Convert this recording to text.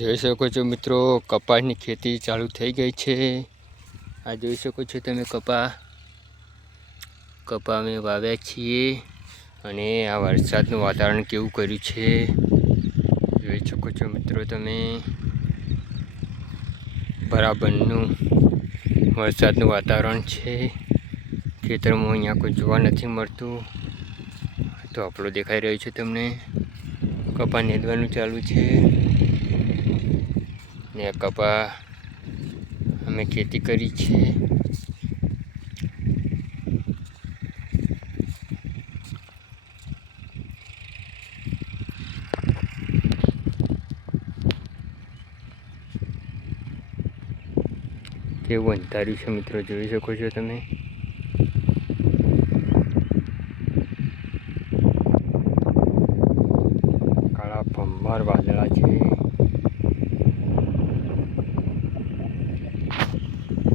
જોઈ શકો છો મિત્રો, કપાસની ખેતી ચાલુ થઈ ગઈ છે। આ જોઈ શકો છો તમે કપા અમે વાવ્યા છીએ અને આ વરસાદનું વાતાવરણ કેવું કર્યું છે જોઈ શકો છો મિત્રો તમે। બરાબરનું વરસાદનું વાતાવરણ છે। ખેતરમાં અહીંયા કોઈ જોવા નથી મળતું, તો આપણો દેખાઈ રહ્યો છે તમને। કપા નીંદવાનું ચાલુ છે ને કપા અમે ખેતી કરી છે। કેવું અંધાર્યું છે મિત્રો, જોઈ શકો છો તમે। કાળા ભમ્બર વાદળા છે।